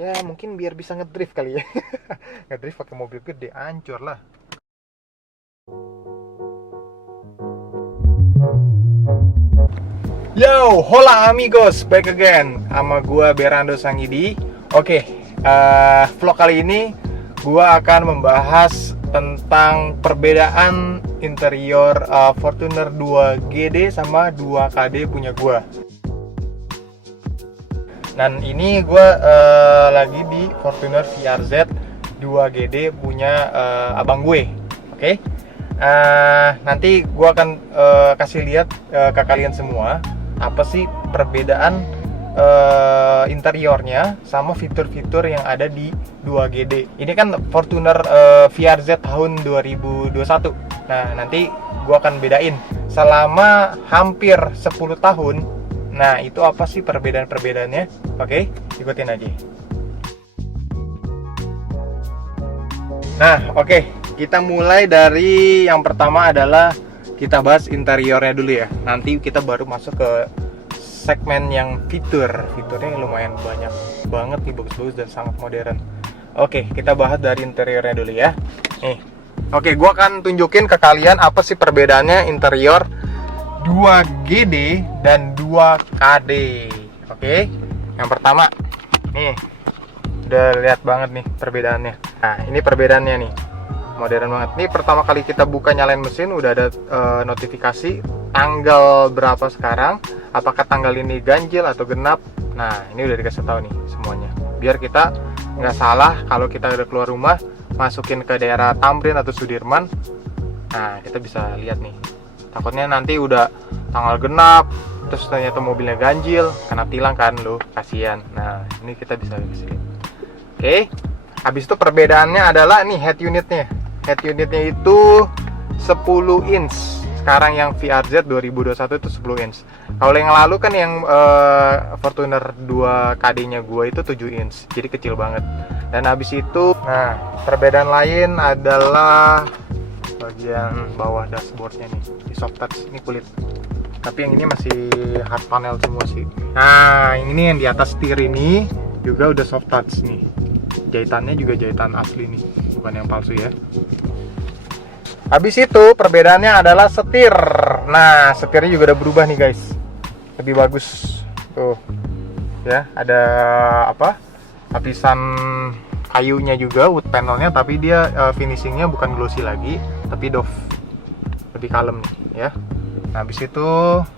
Ya mungkin biar bisa ngedrift kali ya. Ngedrift pakai mobil gede hancur lah. Yo, hola amigos, back again sama gua Berando Sangidi. Oke, vlog kali ini gua akan membahas tentang perbedaan interior Fortuner 2GD sama 2KD punya gua. Dan ini gua lagi di Fortuner VRZ 2GD punya abang gue. Oke. Nanti gua akan kasih lihat ke kalian semua apa sih perbedaan interiornya sama fitur-fitur yang ada di 2GD. Ini kan Fortuner VRZ tahun 2021. Nah, nanti gua akan bedain selama hampir 10 tahun. Nah, itu apa sih perbedaan-perbedaannya? Oke, ikutin aja. Nah, oke. Kita mulai dari yang pertama adalah kita bahas interiornya dulu ya. Nanti kita baru masuk ke segmen yang fiturnya lumayan banyak banget nih, bagus-bagus dan sangat modern. Oke, kita bahas dari interiornya dulu ya. Nih, oke, gua akan tunjukin ke kalian apa sih perbedaannya interior 2GD dan 2KD. Oke, yang pertama nih, udah lihat banget nih perbedaannya. Nah, ini perbedaannya nih, modern banget. Nih pertama kali kita buka nyalain mesin udah ada notifikasi tanggal berapa sekarang, apakah tanggal ini ganjil atau genap. Nah, ini udah dikasih tahu nih semuanya, biar kita nggak salah kalau kita udah keluar rumah masukin ke daerah Tamrin atau Sudirman. Nah, kita bisa lihat nih, takutnya nanti udah tanggal genap terus ternyata mobilnya ganjil, kena tilang kan lo, kasihan. Nah, ini kita bisa lihat. Oke, habis itu perbedaannya adalah nih head unitnya. Head unitnya itu 10 inch. Sekarang yang VRZ 2021 itu 10 inch. Kalau yang lalu kan yang Fortuner 2KD-nya gue itu 7 inch. Jadi kecil banget. Dan habis itu, nah, perbedaan lain adalah bagian bawah dashboardnya nih. Di soft touch, ini kulit. Tapi yang ini masih hard panel semua sih. Nah, ini yang di atas setir ini juga udah soft touch nih. Jahitannya juga jahitan asli nih, bukan yang palsu ya. Habis itu perbedaannya adalah setir. Nah, setirnya juga udah berubah nih guys, lebih bagus tuh ya. Ada apa, lapisan kayunya juga, wood panelnya, tapi dia finishingnya bukan glossy lagi tapi doff, lebih kalem nih ya. Nah, habis itu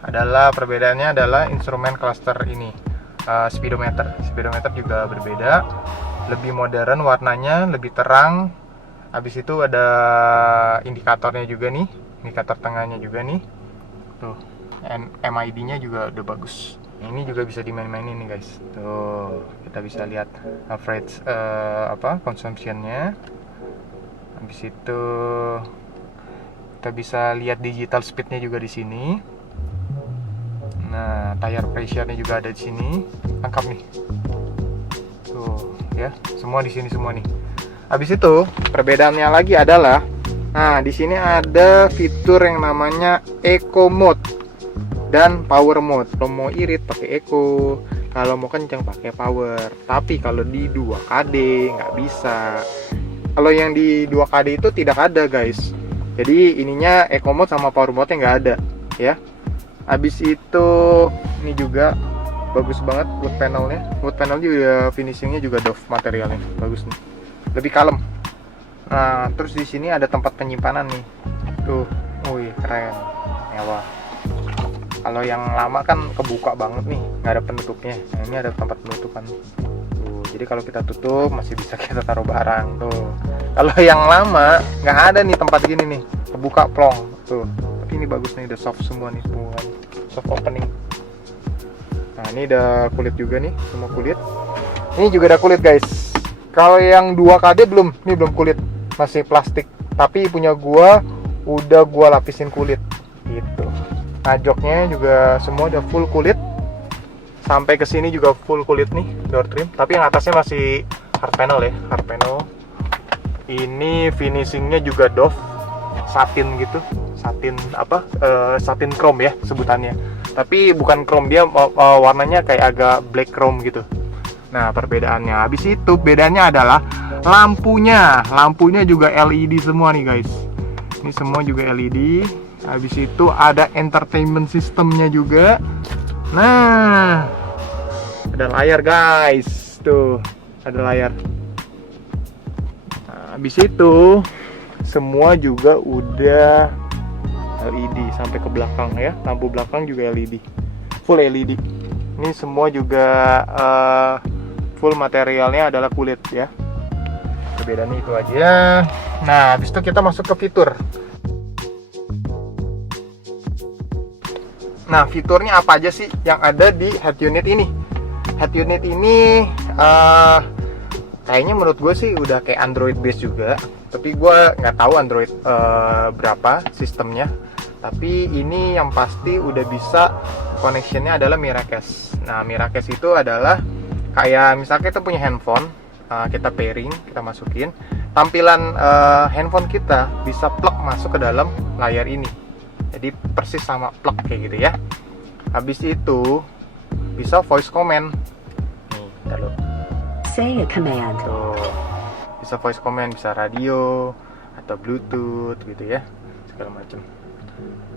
adalah perbedaannya adalah instrumen cluster ini, speedometer juga berbeda, lebih modern warnanya, lebih terang. Habis itu ada indikatornya juga nih, indikator tengahnya juga nih tuh, MID-nya juga udah bagus. Ini juga bisa dimain-mainin nih guys, tuh kita bisa lihat average consumption-nya. Habis itu kita bisa lihat digital speed-nya juga di sini. Nah, tire pressure-nya juga ada di sini, lengkap nih tuh ya, semua di sini semua nih. Habis itu perbedaannya lagi adalah, nah di sini ada fitur yang namanya Eco Mode dan Power Mode. Kalau mau irit pakai Eco, kalau mau kencang pakai Power. Tapi kalau di 2KD nggak bisa. Kalau yang di 2KD itu tidak ada guys. Jadi ininya Eco Mode sama Power Mode-nya nggak ada ya. Habis itu ini juga bagus banget wood panelnya. Wood panel juga finishingnya juga doff materialnya, bagus nih, lebih kalem. Nah, terus di sini ada tempat penyimpanan nih. Tuh, wih keren, mewah. Kalau yang lama kan kebuka banget nih, nggak ada penutupnya. Nah, ini ada tempat penutupan. Tuh, jadi kalau kita tutup masih bisa kita taruh barang. Tuh. Kalau yang lama nggak ada nih tempat gini nih, kebuka plong. Tuh. Tapi ini bagus nih, udah soft semua nih, semua soft opening. Nah, ini udah kulit juga nih, semua kulit. Ini juga ada kulit guys. Kalau yang 2KD belum, ini belum kulit, masih plastik. Tapi punya gua udah gua lapisin kulit gitu. Nah, joknya juga semua udah full kulit. Sampai ke sini juga full kulit nih, door trim. Tapi yang atasnya masih hard panel ya, hard panel. Ini finishingnya juga doff, satin gitu, satin apa? Satin chrome ya sebutannya. Tapi bukan chrome, dia warnanya kayak agak black chrome gitu. Nah, perbedaannya. Habis itu bedanya adalah lampunya juga LED semua nih guys. Ini semua juga LED. Habis itu ada entertainment systemnya juga. Nah, ada layar guys. Tuh, ada layar. Nah, habis itu semua juga udah LED sampai ke belakang ya. Lampu belakang juga LED. Full LED. Ini semua juga full materialnya adalah kulit ya. Perbedaannya itu aja. Nah, habis itu kita masuk ke fitur. Nah, fiturnya apa aja sih yang ada di head unit ini? Head unit ini kayaknya menurut gue sih udah kayak Android base juga. Tapi gue nggak tahu Android berapa sistemnya. Tapi ini yang pasti udah bisa connectionnya adalah Miracast. Nah, Miracast itu adalah kayak misalnya kita punya handphone, kita pairing, kita masukin, tampilan handphone kita bisa plug masuk ke dalam layar ini. Jadi persis sama plug kayak gitu ya. Habis itu bisa voice command. Nih, ntar lo. Say a command. Tuh, bisa voice command, bisa radio atau Bluetooth gitu ya, segala macam.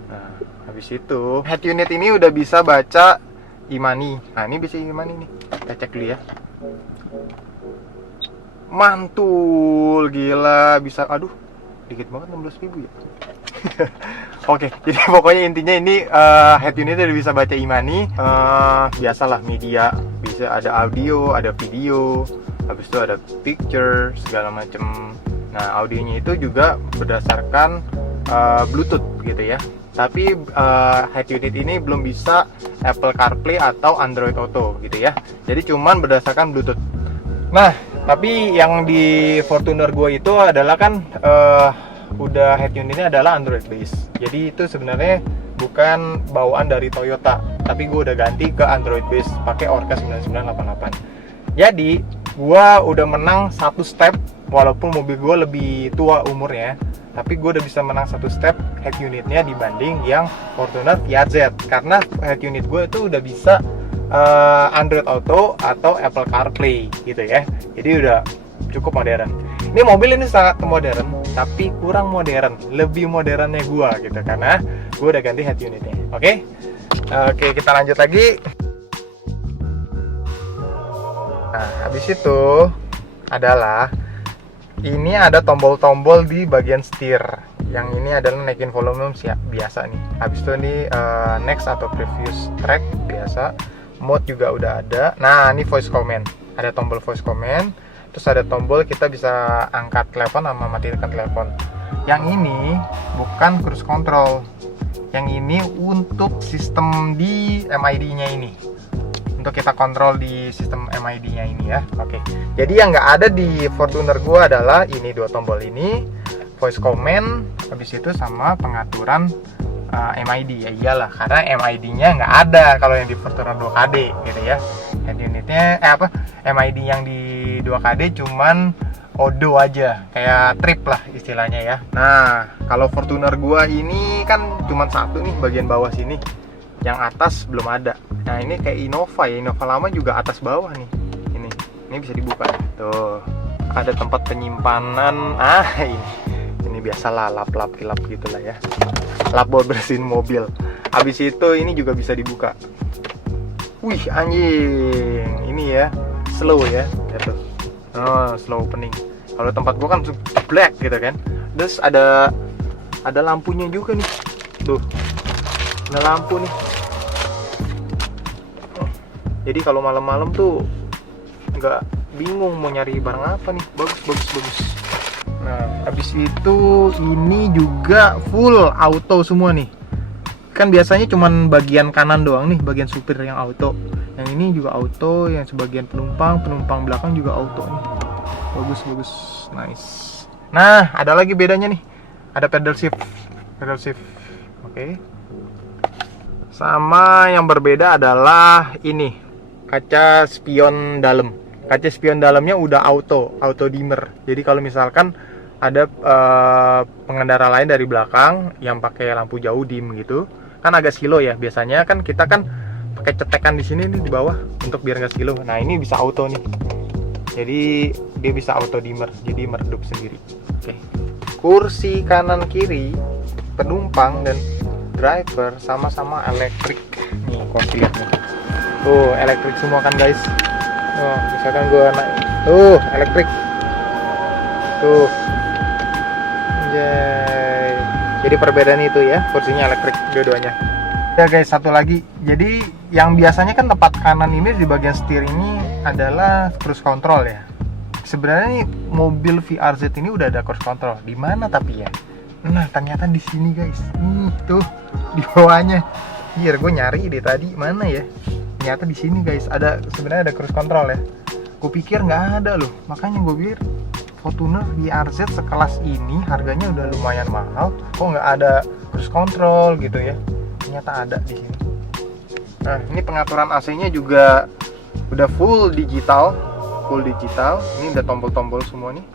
Nah, habis itu head unit ini udah bisa baca e-money. Nah, ini bisa e-money nih. Kita cek dulu ya. Mantul, gila, bisa. Aduh, dikit banget 16.000 ya. Oke, jadi pokoknya intinya ini head unit udah bisa baca e-money. Biasalah media, bisa ada audio, ada video, habis itu ada picture, segala macam. Nah, audionya itu juga berdasarkan Bluetooth gitu ya. Tapi head unit ini belum bisa Apple CarPlay atau Android Auto gitu ya. Jadi cuman berdasarkan Bluetooth. Nah, tapi yang di Fortuner gue itu adalah kan udah head unitnya adalah Android base. Jadi itu sebenarnya bukan bawaan dari Toyota, tapi gue udah ganti ke Android base pakai Orca 9988. Jadi gue udah menang satu step, walaupun mobil gue lebih tua umurnya, tapi gue udah bisa menang satu step head unitnya dibanding yang Fortuner VZ, karena head unit gue itu udah bisa Android Auto atau Apple CarPlay gitu ya. Jadi udah cukup modern. Ini mobil ini sangat modern, tapi kurang modern, lebih modernnya gue gitu, karena gue udah ganti head unitnya. Oke, kita lanjut lagi. Nah, habis itu adalah ini ada tombol-tombol di bagian setir. Yang ini adalah naikin volume biasa nih. Habis itu ini next atau previous track biasa. Mode juga udah ada. Nah, ini voice command. Ada tombol voice command. Terus ada tombol kita bisa angkat telepon sama matikan telepon. Yang ini bukan cruise control. Yang ini untuk sistem di MID-nya ini. Untuk kita kontrol di sistem MID-nya ini ya. Oke. Jadi yang nggak ada di Fortuner gua adalah ini dua tombol ini, voice command, habis itu sama pengaturan MID. Ya iyalah, karena MID-nya nggak ada kalau yang di Fortuner 2KD gitu ya. Head unitnya MID yang di 2KD cuman odo aja, kayak trip lah istilahnya ya. Nah, kalau Fortuner gua ini kan cuman satu nih bagian bawah sini. Yang atas belum ada. Nah, ini kayak Innova ya. Innova lama juga atas bawah nih. Ini bisa dibuka. Tuh. Ada tempat penyimpanan. Ini biasalah lap-lap kilap gitulah ya. Lap buat bersihin mobil. Habis itu ini juga bisa dibuka. Wih, anjing. Ini ya, slow ya. Gitu. Oh, slow opening. Kalau tempat gua kan black gitu kan. Terus ada lampunya juga nih. Tuh. Ada lampu nih. Jadi kalau malam-malam tuh nggak bingung mau nyari barang apa nih. Bagus. Nah, habis itu ini juga full auto semua nih. Kan biasanya cuman bagian kanan doang nih, bagian supir yang auto. Yang ini juga auto, yang sebagian penumpang belakang juga auto nih. Bagus, nice. Nah, ada lagi bedanya nih. Ada pedal shift. Oke. Sama yang berbeda adalah ini. Kaca spion dalam. Kaca spion dalamnya udah auto dimmer. Jadi kalau misalkan ada pengendara lain dari belakang yang pakai lampu jauh dim gitu, kan agak silo ya. Biasanya kan kita kan pakai cetekan di sini nih di bawah untuk biar nggak slow. Nah ini bisa auto nih, jadi dia bisa auto dimmer, jadi meredup sendiri. Oke. Kursi kanan kiri penumpang dan driver sama-sama elektrik. Nih kursi lihat nih, tuh elektrik semua kan guys. Oh, misalkan gua naik, tuh elektrik, tuh. Anjay. Jadi perbedaan itu ya, kursinya elektrik dua-duanya. Ya guys, satu lagi. Jadi yang biasanya kan tempat kanan ini di bagian setir ini adalah cruise control ya. Sebenarnya nih mobil VRZ ini udah ada cruise control. Di mana tapi ya? Nah, ternyata di sini guys. Tuh di bawahnya. Hier, gue nyari di tadi mana ya? Ternyata di sini guys, sebenarnya ada cruise control ya. Gue pikir nggak ada loh. Makanya gue pikir Fortuner VRZ sekelas ini harganya udah lumayan mahal, kok nggak ada cruise control gitu ya? Ternyata ada di sini. Nah, ini pengaturan AC-nya juga udah full digital. Ini udah tombol-tombol semua nih,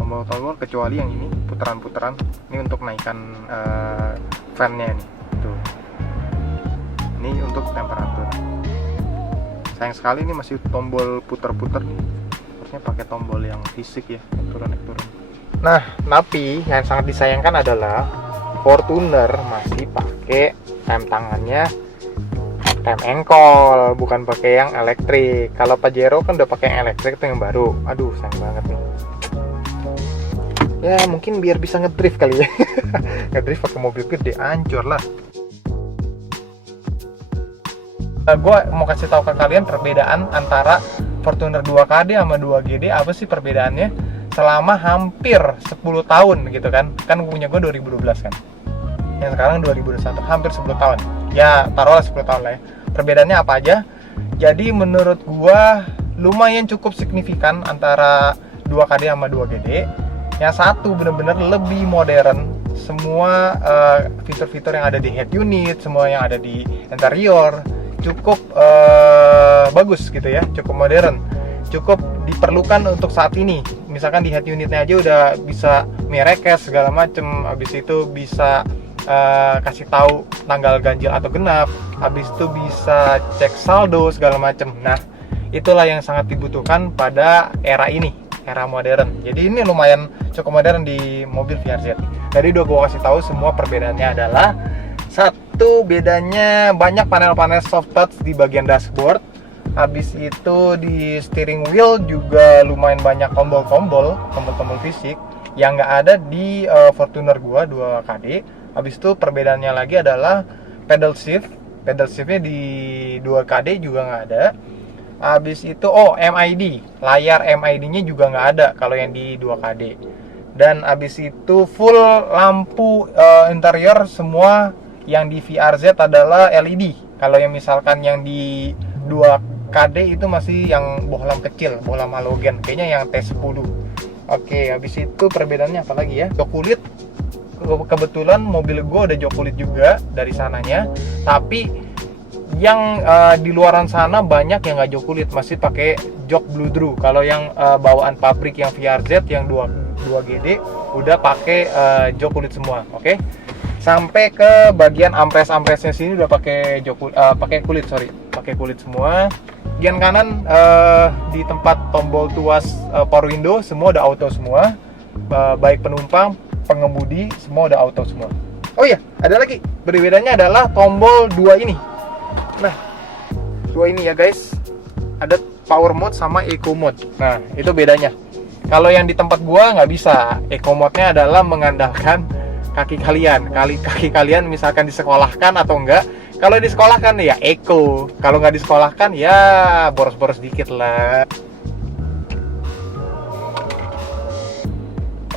tombol-tombol kecuali yang ini putaran-putaran. Ini untuk naikkan fan-nya nih. Tuh. Ini untuk temperatur. Sayang sekali ini masih tombol putar-putar nih. Harusnya pakai tombol yang fisik ya, turun. Nah, tapi yang sangat disayangkan adalah Fortuner masih pakai rem tangannya rem engkol, bukan pakai yang elektrik. Kalau Pajero kan udah pakai yang elektrik, itu yang baru. Aduh, sayang banget nih. Ya mungkin biar bisa ngedrift kali ya. Ngedrift pakai mobil gede, hancur lah. Gue mau kasih tahu ke kalian perbedaan antara Fortuner 2KD sama 2GD. Apa sih perbedaannya selama hampir 10 tahun gitu kan. Kan punya gue 2012 kan, yang sekarang 2021, hampir 10 tahun ya, taruhlah 10 tahun lah ya. Perbedaannya apa aja? Jadi menurut gue lumayan cukup signifikan antara 2KD sama 2GD. Yang satu bener-bener lebih modern, semua fitur-fitur yang ada di head unit, semua yang ada di interior cukup bagus gitu ya, cukup modern, cukup diperlukan untuk saat ini. Misalkan di head unitnya aja udah bisa merekes segala macem, habis itu bisa kasih tahu tanggal ganjil atau genap, habis itu bisa cek saldo segala macem. Nah, itulah yang sangat dibutuhkan pada era ini, era modern. Jadi ini lumayan cukup modern di mobil VRZ. Dari udah gue kasih tahu semua perbedaannya adalah satu, bedanya banyak panel-panel soft touch di bagian dashboard. Habis itu di steering wheel juga lumayan banyak tombol-tombol fisik yang nggak ada di Fortuner gua 2KD. Habis itu perbedaannya lagi adalah pedal shiftnya di 2KD juga nggak ada. Habis itu MID, layar MID-nya juga nggak ada kalau yang di 2KD. Dan habis itu full lampu interior semua yang di VRZ adalah LED. Kalau yang misalkan yang di 2KD itu masih yang bohlam kecil, bohlam halogen, kayaknya yang T10. Oke, habis itu perbedaannya apa lagi ya? Jok kulit. Kebetulan mobil gue ada jok kulit juga dari sananya, tapi yang di luaran sana banyak yang nggak jok kulit, masih pakai jok bludru. Kalau yang bawaan pabrik yang VRZ yang 2GD udah pakai jok kulit semua. Oke. Sampai ke bagian ampres-ampresnya sini udah pakai pakai kulit semua. Bagian kanan di tempat tombol tuas power window semua udah auto semua, baik penumpang, pengemudi semua udah auto semua. Oh iya, ada lagi perbedaannya adalah tombol dua ini. Nah, dua ini ya guys, ada power mode sama eco mode. Nah, itu bedanya. Kalau yang di tempat gua nggak bisa. Eco mode-nya adalah mengandalkan kaki kalian misalkan disekolahkan atau enggak. Kalau disekolahkan ya eco, kalau nggak disekolahkan ya boros-boros dikit lah.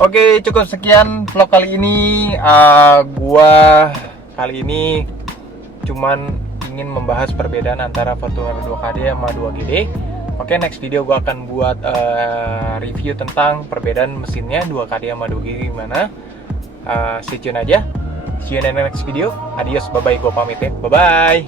Oke, cukup sekian vlog kali ini. Gua kali ini cuman ingin membahas perbedaan antara Fortuner 2KD sama 2GD. Oke, next video gua akan buat review tentang perbedaan mesinnya 2KD sama 2GD gimana. Stay tune aja. See you in the next video. Adios, bye bye. Gua pamit ya. Bye bye.